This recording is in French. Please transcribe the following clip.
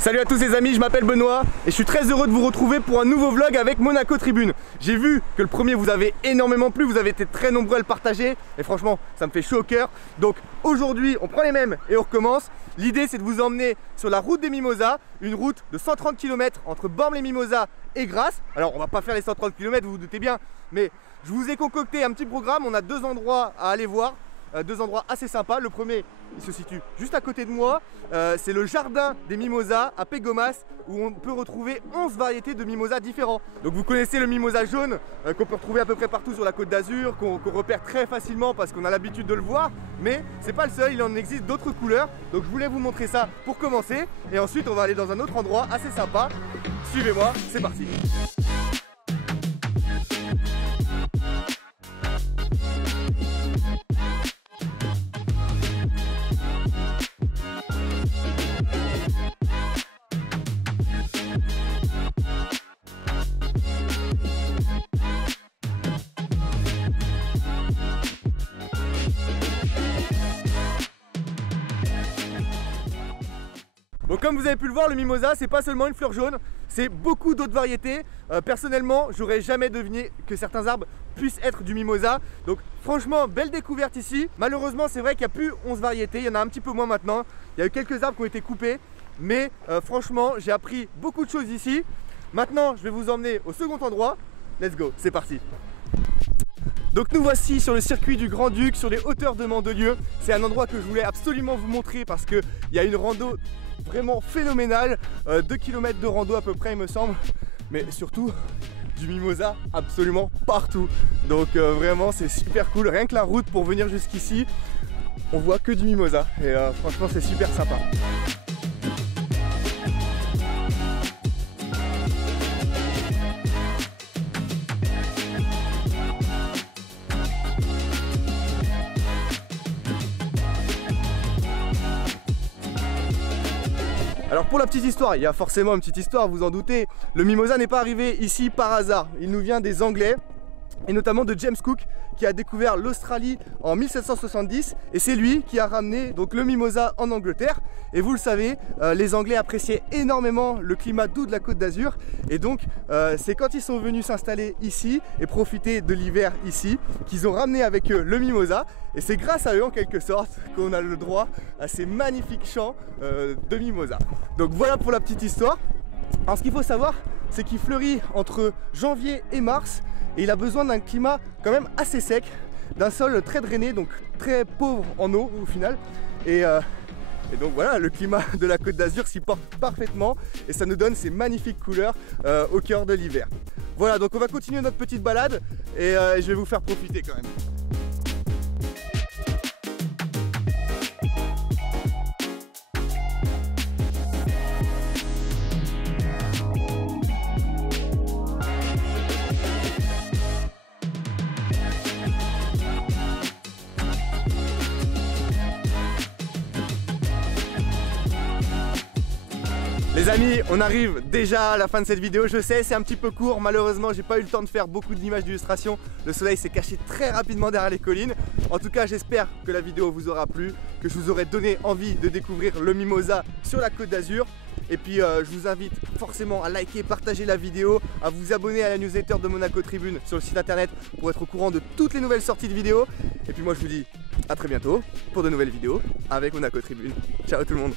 Salut à tous les amis, je m'appelle Benoît et je suis très heureux de vous retrouver pour un nouveau vlog avec Monaco Tribune. J'ai vu que le premier vous avait énormément plu, vous avez été très nombreux à le partager et franchement ça me fait chaud au cœur. Donc aujourd'hui on prend les mêmes et on recommence. L'idée c'est de vous emmener sur la route des Mimosas, une route de 130 km entre Bormes-les-Mimosas et Grasse. Alors on va pas faire les 130 km, vous vous doutez bien, mais je vous ai concocté un petit programme, on a deux endroits à aller voir. Deux endroits assez sympas. Le premier il se situe juste à côté de moi, c'est le jardin des Mimosas à Pégomas où on peut retrouver 11 variétés de mimosas différents. Donc vous connaissez le mimosa jaune qu'on peut retrouver à peu près partout sur la Côte d'Azur, qu'on repère très facilement parce qu'on a l'habitude de le voir, mais c'est pas le seul, il en existe d'autres couleurs. Donc je voulais vous montrer ça pour commencer et ensuite on va aller dans un autre endroit assez sympa. Suivez-moi, c'est parti. Bon, comme vous avez pu le voir, le mimosa c'est pas seulement une fleur jaune, c'est beaucoup d'autres variétés. Personnellement, j'aurais jamais deviné que certains arbres puissent être du mimosa. Donc franchement, belle découverte ici. Malheureusement, c'est vrai qu'il n'y a plus 11 variétés, il y en a un petit peu moins maintenant. Il y a eu quelques arbres qui ont été coupés, mais franchement, j'ai appris beaucoup de choses ici. Maintenant, je vais vous emmener au second endroit. Let's go, c'est parti. Donc nous voici sur le circuit du Grand-Duc, sur les hauteurs de Mandelieu. C'est un endroit que je voulais absolument vous montrer parce qu'il y a une rando vraiment phénoménale, 2 km de rando à peu près il me semble, mais surtout du mimosa absolument partout. Donc vraiment c'est super cool, rien que la route pour venir jusqu'ici, on voit que du mimosa et franchement c'est super sympa. Alors pour la petite histoire, il y a forcément une petite histoire, vous en doutez. Le mimosa n'est pas arrivé ici par hasard. Il nous vient des Anglais et notamment de James Cook qui a découvert l'Australie en 1770 et c'est lui qui a ramené donc le mimosa en Angleterre. Et vous le savez, les Anglais appréciaient énormément le climat doux de la Côte d'Azur et donc c'est quand ils sont venus s'installer ici et profiter de l'hiver ici qu'ils ont ramené avec eux le mimosa et c'est grâce à eux en quelque sorte qu'on a le droit à ces magnifiques champs de mimosa. Donc voilà pour la petite histoire. Alors ce qu'il faut savoir, c'est qu'il fleurit entre janvier et mars et il a besoin d'un climat quand même assez sec, d'un sol très drainé, donc très pauvre en eau au final. Et donc voilà, le climat de la Côte d'Azur s'y porte parfaitement et ça nous donne ces magnifiques couleurs au cœur de l'hiver. Voilà, donc on va continuer notre petite balade et je vais vous faire profiter quand même. Les amis, on arrive déjà à la fin de cette vidéo, je sais c'est un petit peu court, malheureusement j'ai pas eu le temps de faire beaucoup d'images d'illustration, le soleil s'est caché très rapidement derrière les collines. En tout cas j'espère que la vidéo vous aura plu, que je vous aurai donné envie de découvrir le mimosa sur la Côte d'Azur. Et puis je vous invite forcément à liker, partager la vidéo, à vous abonner à la newsletter de Monaco Tribune sur le site internet pour être au courant de toutes les nouvelles sorties de vidéos. Et puis moi je vous dis à très bientôt pour de nouvelles vidéos avec Monaco Tribune. Ciao tout le monde.